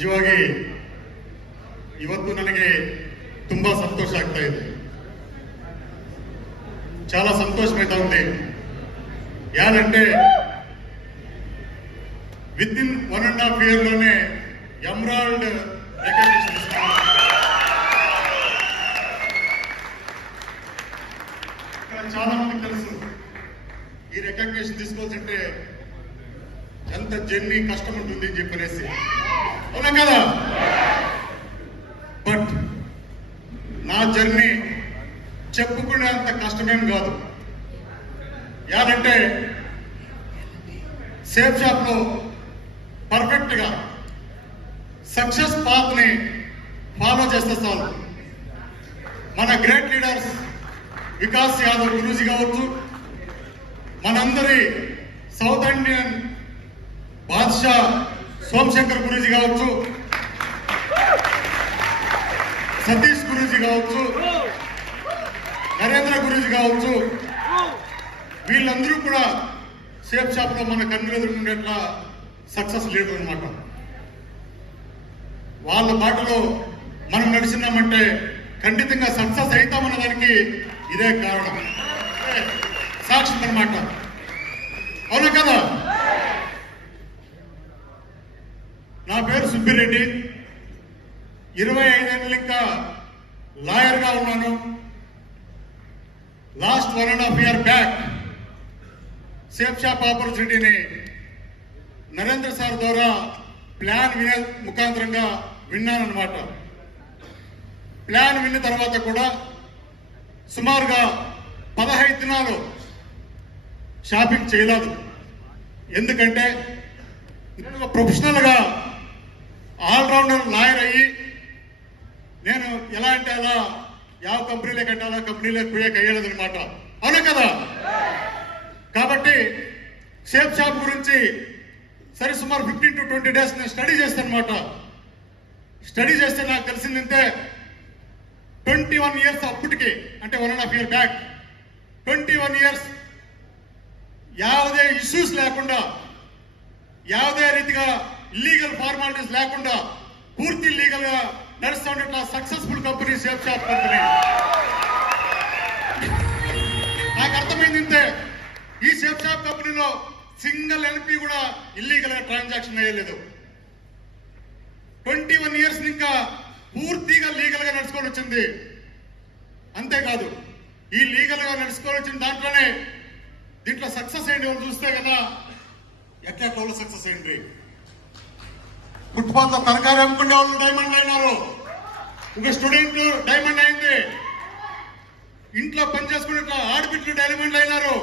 ನಿಜವಾಗಿ ಇವತ್ತು ನನಗೆ ತುಂಬಾ ಸಂತೋಷ ಆಗ್ತಾ ಇದೆ. చాలా సంతోషమైతా ఉంది. యానంటే విత్ ఇన్ 1.5 year లోనే ఎమరాల్డ్ రికగ్నిషన్ ఇస్తున్నాను. చాలా మందికి తెలుసు ఈ రికగ్నిషన్ తీసుకోవాల్సింటే ఎంత జర్నీ కష్టం ఉంటుంది అని చెప్పనేసి, అవునా కదా? బట్ నా జర్నీ చెప్పుకునేంత కష్టమేం కాదు. యాదంటే సేఫ్ షాప్ లో పర్ఫెక్ట్ గా సక్సెస్ పాత్ ని ఫాలో చేస్తే చాలు. మన గ్రేట్ లీడర్స్ వికాస్ యాదవ్ గురూజీ కావచ్చు, మనందరి సౌత్ ఇండియన్ బాద్షా సోమశంకర్ గురూజీ కావచ్చు, సతీష్ గురూజీ కావచ్చు, నరేంద్ర గురూజీ కావచ్చు, వీళ్ళందరూ కూడా సేఫ్ షాప్ లో మన కన్ను ఎదుర్కొనేట్లా సక్సెస్ లీడర్ అనమాట. వాళ్ళ బాటలో మనం నడిచినామంటే ఖండితంగా సక్సెస్ అవుతామన్న దానికి ఇదే కారణం, సాక్ష్యం అనమాట. అవునా కదా? నా పేరు సుబ్బిరెడ్డి, 25 ఏళ్ళు ఇంకా లాయర్ గా ఉన్నాను. Last 1.5 year back safe shop ఆపర్చునిటీని నరేంద్ర సార్ ద్వారా ప్లాన్ ముఖాంతరంగా విన్నానమాట. ప్లాన్ విన్న తర్వాత కూడా సుమారుగా 15 దినాలు షాపింగ్ చేయలేదు. ఎందుకంటే ప్రొఫెషనల్ గా ఆల్రౌండర్ లాయర్ అయ్యి నేను ఎలా అంటే అలా ಯಾವ కంపెనీలే కట్టాలా కంపెనీలే పోయేకి అయ్యేదనమాట. అవునా కదా? కాబట్టి సేఫ్ షాప్ గురించి సరే సుమారు 15 to 20 days నేను స్టడీ చేస్తాను అనమాట. స్టడీ చేస్తే నాకు తెలిసిందంటే 21 years అప్పటికి, అంటే 1.5 year బ్యాక్ 21 years ಯಾವುದೇ ఇష్యూస్ లేకుండా, ಯಾವುದೇ రీతిగా ఇల్లీగల్ ఫార్మాలిటీస్ లేకుండా పూర్తి లీగల్ గా నడుస్తూ ఉండే successful company safe shop company. నాకు అర్థమైందంటే ఈ సేఫ్ షాప్ కంపెనీలో సింగిల్ ఎల్పీ కూడా ఇల్లీగల్ గా ట్రాన్సాక్షన్ అయ్యలేదు. 21 years ఇంకా పూర్తిగా లీగల్ గా నడుచుకొని వచ్చింది. అంతేకాదు ఈ లీగల్ గా నడుచుకొని వచ్చిన దాంట్లోనే దీంట్లో సక్సెస్ అయ్యింది వాళ్ళు చూస్తే కదా, ఎట్లా సక్సెస్ అయ్యింది. ఫుట్పాత్ లో తరకారీ అమ్ముకునే వాళ్ళు డైమండ్ అయినారు, ఇంకా స్టూడెంట్ డైమండ్ అయింది, ఇంట్లో పని చేసుకునే ఆడబిడ్డలు డైమండ్ అయినారు,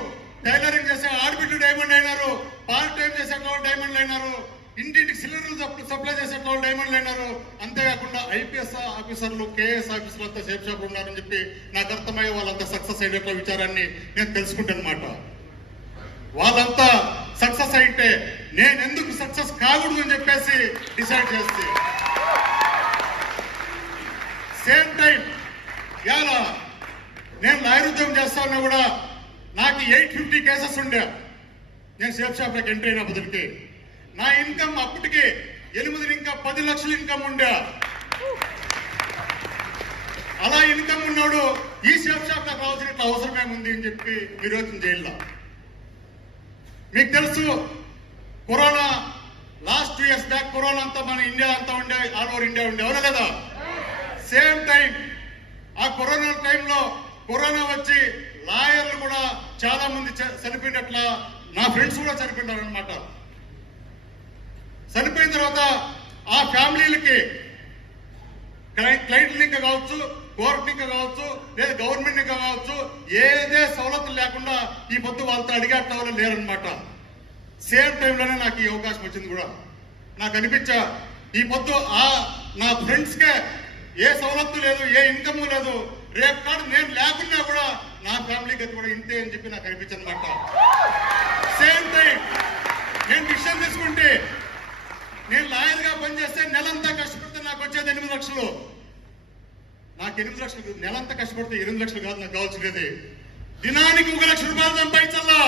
టైలరింగ్ చేసే ఆడబిడ్డలు డైమండ్ అయినారు, పార్ట్ టైం చేసే వాళ్ళు డైమండ్ అయినారు, ఇంటింటికి సిలిండర్లు సప్లై చేసే వాళ్ళు డైమండ్ అయినారు. అంతేకాకుండా ఐపీఎస్ ఆఫీసర్లు, కేఎస్ ఆఫీసర్లు అంతా సేఫ్ షాప్ ఉన్నారని చెప్పి నాకు అర్థమయ్యే వాళ్ళంతా సక్సెస్ అయ్యేట్ల విచారాన్ని నేను తెలుసుకుంటాను అనమాట. వాళ్ళంతా సక్సెస్ అయితే నేను ఎందుకు సక్సెస్ కాకూడదు అని చెప్పేసి డిసైడ్ చేస్తే, సేమ్ టైం ఇలా నేను లాయర్ ఉద్యోగం చేస్తా ఉన్నా కూడా నాకు 850 కేసెస్ ఉండే. నేను సేఫ్ షాప్ లోకి ఎంట్రీ అయిన బదులుకి నా ఇన్కమ్ అప్పటికి 8 ఇంకా 10 లక్షల ఇన్కమ్ ఉండే. అలా ఇన్కమ్ ఉన్నాడు ఈ సేఫ్ షాప్ నాకు రావాల్సిన అవసరం ఏముంది అని చెప్పి విరోధం చేయాల. మీకు తెలుసు corona last 2 years back corona అంతా మన ఇండియా అంతా ఉండే, ఆల్ ఓవర్ ఇండియా ఉండే, అవునా కదా? సేమ్ టైం ఆ కరోనా టైంలో కరోనా వచ్చి లాయర్లు కూడా చాలా మంది చనిపోయినట్ల నా ఫ్రెండ్స్ కూడా చనిపోయినారు అనమాట. చనిపోయిన తర్వాత ఆ ఫ్యామిలీలకి క్లయింట్లు ఇంకా కావచ్చు, కోర్టు ఇంకా కావచ్చు, లేదా గవర్నమెంట్ ఇంకా కావచ్చు, ఏదే సవలతులు లేకుండా ఈ పొద్దు వాళ్ళతో అడిగేట వాళ్ళు లేరనమాట. సేమ్ టైంలోనే నాకు ఈ అవకాశం వచ్చింది కూడా. నాకు అనిపించా ఈ పొద్దు నా ఫ్రెండ్స్ కే ఏ సవలత్తు లేదు, ఏ ఇన్కమ్ లేదు, రేపు కాదు నేను లేకున్నా కూడా నా ఫ్యామిలీ గతి కూడా ఇంతే అని చెప్పి నాకు అనిపించింది అనమాట. సేమ్ టైం నేను డిసిషన్ తీసుకుంటే నేను లాయర్ గా పనిచేస్తే నెలంతా కష్టపడితే నాకు వచ్చేది 8 లక్షలు. నాకు 8 లక్షలు నెలంతా కష్టపడితే 8 లక్షలు కాదు నాకు కావాల్సినది. దినానికి 1 లక్ష రూపాయలు సంపాదించాలా,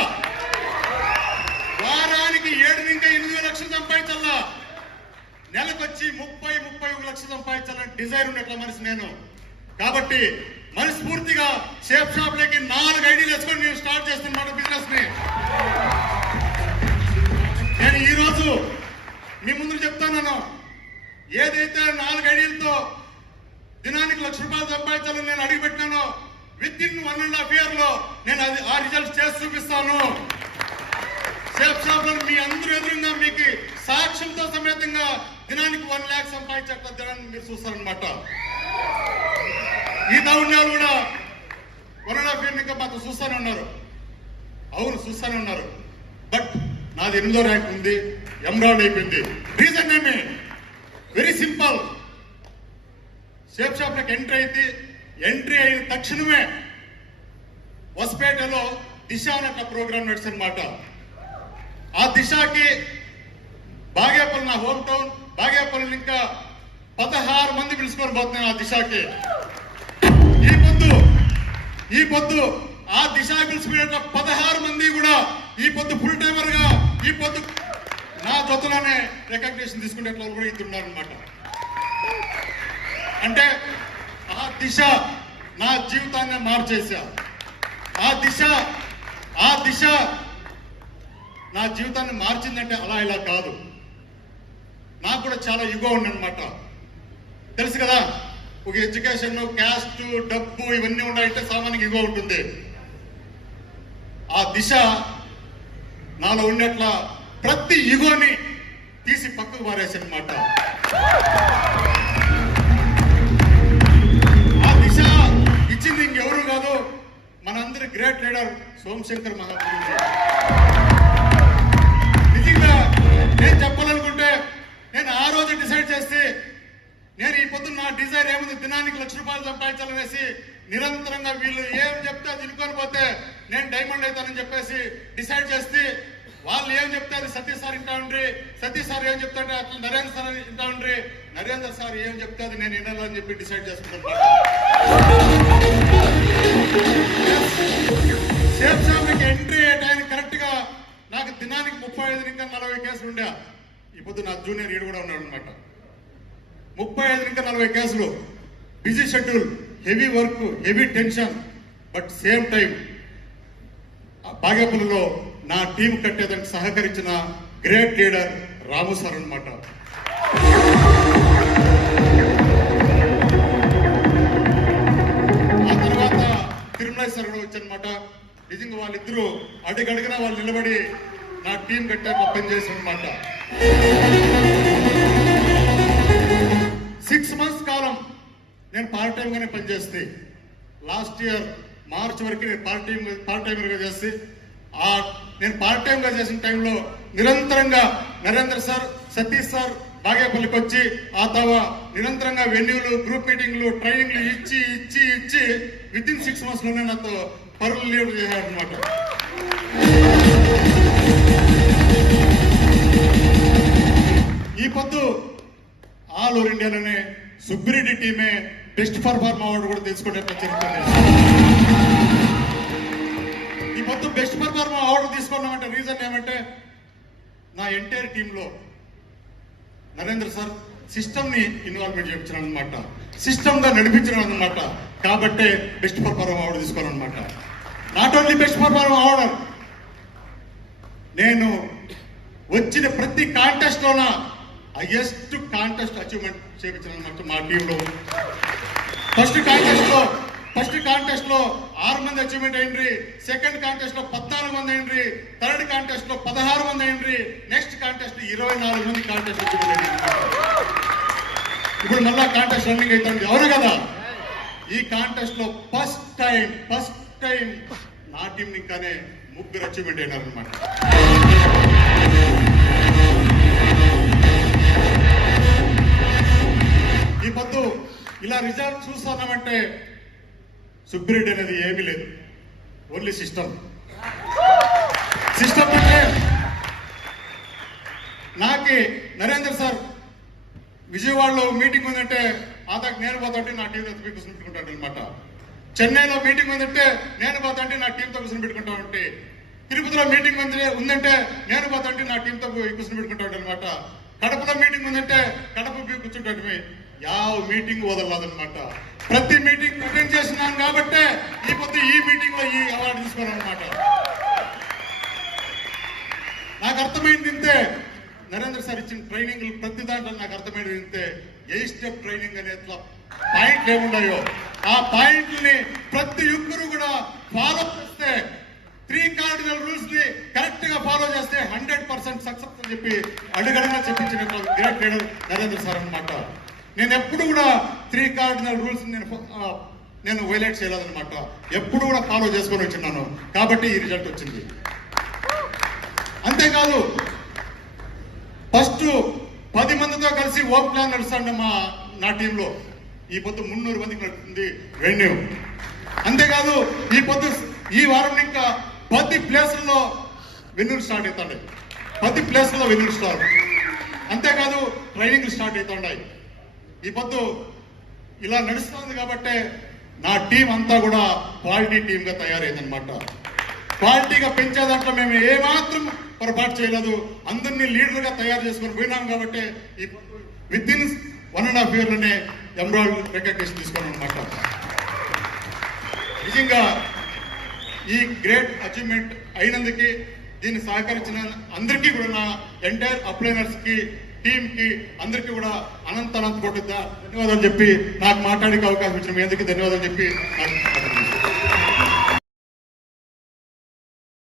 వారానికి 7 ఇంకా 8 లక్షలు సంపాదించాలా. నెలకొచ్చి 30-31 లక్షలు సంపాదించాలని డిజైర్ ఉన్నట్ల మనిషి నేను. కాబట్టి మనస్ఫూర్తిగా షేప్ షాప్ లోకి 4 ఐడీలు వేసుకొని నేను స్టార్ట్ చేస్తున్నాను బిజినెస్ ని. నేను ఈ రోజు మీ ముందు చెప్తాను, ఏదైతే 4 ఐడీలతో దినానికి ₹1,00,000 సంపాదించాలని నేను అడిగిపెట్టినానో విత్ ఇన్ 1.5 year లో నేను అది ఆ రిజల్ట్స్ చేసి చూపిస్తాను. షేప్ షాప్ లో మీ అందరూ ఎదురుగా మీకు సాక్ష్యంతో సమేతంగా దినానికి 1 lakh సంపాదించేట దినాన్ని మీరు చూస్తారనమాట. ఈ నౌన్యాలు కూడా 1.5 year ఇంకా మాకు చూస్తూనే ఉన్నారు. అవును చూస్తూనే ఉన్నారు. బట్ నాది 8వ ర్యాంక్ ఉంది, ఎంబ్రాయిడ్ అయిపోయింది. రీజన్ ఏమి? Very simple. షేప్ షాప్ లోకి ఎంట్రీ అయిన తక్షణమే వస్పేటలో దిశ అనే ప్రోగ్రామ్ నడిచనమాట. ఆ దిశకి బాగేపల్లి నా హోమ్ టౌన్, బాగేపల్లి ఇంకా 16 మంది పిలుచుకొని పోతున్నాను ఆ దిశకి. ఈ పొద్దు ఆ దిశ పిలిచిపోయిన 16 మంది కూడా ఈ పొద్దు ఫుల్ టైమర్ గా ఈ పొద్దు నా జొత్తలోనే రికగ్నిషన్ తీసుకునే వాళ్ళు కూడా ఇస్తున్నారు అనమాట. అంటే ఆ దిశ నా జీవితాన్ని మార్చేసా. ఆ దిశ నా జీవితాన్ని మార్చిందంటే అలా ఇలా కాదు. నాకు కూడా చాలా యుగో ఉందన్నమాట. తెలుసు కదా, ఒక ఎడ్యుకేషన్, క్యాస్ట్, డబ్బు ఇవన్నీ ఉన్నాయంటే సామాన్యంగా యుగో ఉంటుంది. ఆ దిశ నాలో ఉన్నట్ల ప్రతి యుగోని తీసి పక్కకు పారేసన్నమాట. ఆ దిశ ఇచ్చింది ఇంకెవరు కాదు, మనందరి గ్రేట్ లీడర్ సోమశేఖర్ మహాత్ముడు. నిజంగా నేను చెప్పాలనుకుంటే నేను ఆ రోజు డిసైడ్ చేస్తే నేను ఈ పొద్దున్న నా డిజైర్ ఏముంది, దినానికి ₹1,00,000 సంపాదించాలనేసి నిరంతరంగా వీళ్ళు ఏం చెప్తే అది వినుకొని పోతే నేను డైమండ్ అవుతానని చెప్పేసి డిసైడ్ చేస్తే, వాళ్ళు ఏం చెప్తే అది సతీష్ సార్ ఇంటా ఉండ్రి, సతీష్ సార్ ఏం చెప్తాంటే అట్లా నరేంద్ర సార్ ఇంటా ఉండ్రి, నరేంద్ర సార్ ఏం చెప్తే అది నేను వినాలని చెప్పి డిసైడ్ చేసుకుంటాను. షేప్ షాప్కి ఎంట్రీ అయ్యే టైం కరెక్ట్ గా నాకు దినానికి 35 ఇంకా 40 కేసులు ఉండే. ఇప్పుడు నా జూనియర్ ఈడు కూడా ఉన్నాడు అనమాట. 35 ఇంకా 40 కేసులు, busy schedule, heavy work, heavy tension. But same time బాగేపల్లిలో నా టీం కట్టేదానికి సహకరించిన గ్రేట్ లీడర్ రాము సార్ అనమాట. ఆ తర్వాత తిరుమల సార్ కూడా వచ్చారనమాట. నిజంగా వాళ్ళిద్దరూ అడుగడుగునా వాళ్ళు నిలబడి నా టీం కట్టాక పనిచేశారు అనమాట. 6 months కాలం నేను పార్ట్ టైం గానే పనిచేస్తే, లాస్ట్ ఇయర్ మార్చ్ వరకు నేను పార్ట్ టైమర్ గా చేస్తే, నేను పార్ట్ టైం గా చేసిన టైంలో నిరంతరంగా నరేంద్ర సార్, సతీష్ సార్ బాగేపల్లికి వచ్చి ఆ తర్వాత నిరంతరంగా వెన్యూలు, గ్రూప్ మీటింగ్లు, ట్రైనింగ్లు ఇచ్చి విత్ ఇన్ 6 months లోనే నాతో పరులు లీడ్ చేశారనమాట. ఈ పొద్దు ఆల్ ఓవర్ ఇండియాలోనే సుబ్బిరెడ్డి టీమే బెస్ట్ పర్ఫార్మ్ అవార్డు కూడా తీసుకునే చరిత్ర. ఈ పొద్దు బెస్ట్ పర్ఫార్మ్ అవార్డు తీసుకున్నామంటే రీజన్ ఏమంటే నా ఎంటైర్ టీంలో నరేంద్ర సార్ సిస్టమ్ ని ఇన్వాల్వ్మెంట్ చేయించాను అనమాట, సిస్టమ్ గా నడిపించడం అనమాట. కాబట్టే బెస్ట్ పర్ఫార్మ్ అవార్డు తీసుకున్నాను అనమాట. Not only best perform award, నేను వచ్చిన ప్రతి కాంటెస్ట్ లోన హైయెస్ట్ కాంటెస్ట్ అచీవ్మెంట్ చేయించాను అనమాట మా టీంలో. ఫస్ట్ కాంటెస్ట్ లో 6 మంది అచీవ్మెంట్ అయిండ్రి, సెకండ్ కాంటెస్ట్ లో 14 మంది అయిండ్రి, థర్డ్ కాంటెస్ట్ లో 16 మంది అయిండ్రి, నెక్స్ట్ కాంటెస్ట్ 24 మంది కాంటెస్ట్ అచీవ్మెంట్ అయింది. ఇప్పుడు మళ్ళా కాంటెస్ట్ రన్నింగ్ అవుతుంది, అవును కదా. ఈ కాంటెస్ట్ లో ఫస్ట్ టైం నా టీం ఇంకానే 3 అచీవ్మెంట్ అయినారు అనమాట. ఈ పొద్దు ఇలా రిజల్ట్ చూస్తున్నామంటే సుబ్బిరెడ్డి అనేది ఏమీ లేదు, ఓన్లీ సిస్టమ్ అంటే నాకి నరేంద్ర సార్ విజయవాడలో మీటింగ్ ఉందంటే ఆదాకి నేను పోతుంటే నా టీంతో కూర్చొని పెట్టుకుంటాడు అనమాట. చెన్నైలో మీటింగ్ ఉందంటే నేను పోతుంటే నా టీంతో కూర్చొని పెట్టుకుంటా ఉంటే, తిరుపతిలో మీటింగ్ ఉందంటే నేను పోతుంటే నా టీంతో కూర్చొని పెట్టుకుంటాడు అనమాట. కడపలో మీటింగ్ ఉందంటే కడప కూర్చుంటే యావ మీటింగ్ వదలదనమాట. ప్రతి మీటింగ్ అటెండ్ చేసినాను కాబట్టే ఈ పొద్దు ఈ మీటింగ్ లో ఈ అవార్డు తీసుకోను అనమాట. నాకు అర్థమైంది ఇంతే, నరేంద్ర సార్ ఇచ్చిన ట్రైనింగ్ ప్రతి దాంట్లో నాకు అర్థమైంది ఇంతే. 8 స్టెప్ ట్రైనింగ్ అనే పాయింట్లు ఏమున్నాయో ఆ పాయింట్లని ప్రతి ఒక్కరు కూడా ఫాలో చేస్తే 3 కార్డినల్ రూల్స్ ని కరెక్ట్ గా ఫాలో చేస్తే 100% సక్సెస్ అని చెప్పి అడుగడుగా చెప్పించిన గ్రేట్ లీడర్ నరేంద్ర సార్ అనమాట. నేను ఎప్పుడు కూడా 3 కార్డినల్ రూల్స్ నేను వైలేట్ చేయలేదన్నమాట. ఎప్పుడు కూడా ఫాలో చేసుకొని వచ్చిన్నాను కాబట్టి ఈ రిజల్ట్ వచ్చింది. అంతేకాదు ఫస్ట్ 10 మందితో కలిసి ఓప్ ప్లాన్ నడుస్తాండి నా టీంలో. ఈ పొద్దు 300 మందికి నడుస్తుంది వెన్యూ. అంతేకాదు ఈ వారం ఇంకా 10 ప్లేసుల్లో వెన్యూలు స్టార్ట్ అవుతాయి. 10 ప్లేసుల్లో వెన్యూలు స్టార్ట్. అంతేకాదు ట్రైనింగ్ స్టార్ట్ అవుతున్నాయి. ఈ పొద్దు ఇలా నడుస్తుంది కాబట్టే నా టీం అంతా కూడా క్వాలిటీ టీమ్ గా తయారైందనమాట. క్వాలిటీగా పెంచే దాంట్లో మేము ఏమాత్రం పొరపాటు చేయలేదు. అందరినీ లీడర్గా తయారు చేసుకొని పోయినాం కాబట్టి ఈ విత్ ఇన్ 1.5 year లోనే ఎమరాల్డ్ రికగ్నిషన్ తీసుకున్నాం అనమాట. నిజంగా ఈ గ్రేట్ అచీవ్మెంట్ అయినందుకు దీన్ని సహకరించిన అందరికీ కూడా నా ఎంటైర్ అప్లైనర్స్ కి టీమ్ కి అందరికీ కూడా అనంత కోటి ధన్యవాదాలు చెప్పి నాకు మాట్లాడే అవకాశం ఇచ్చిన మీ అందరికీ ధన్యవాదాలు చెప్పి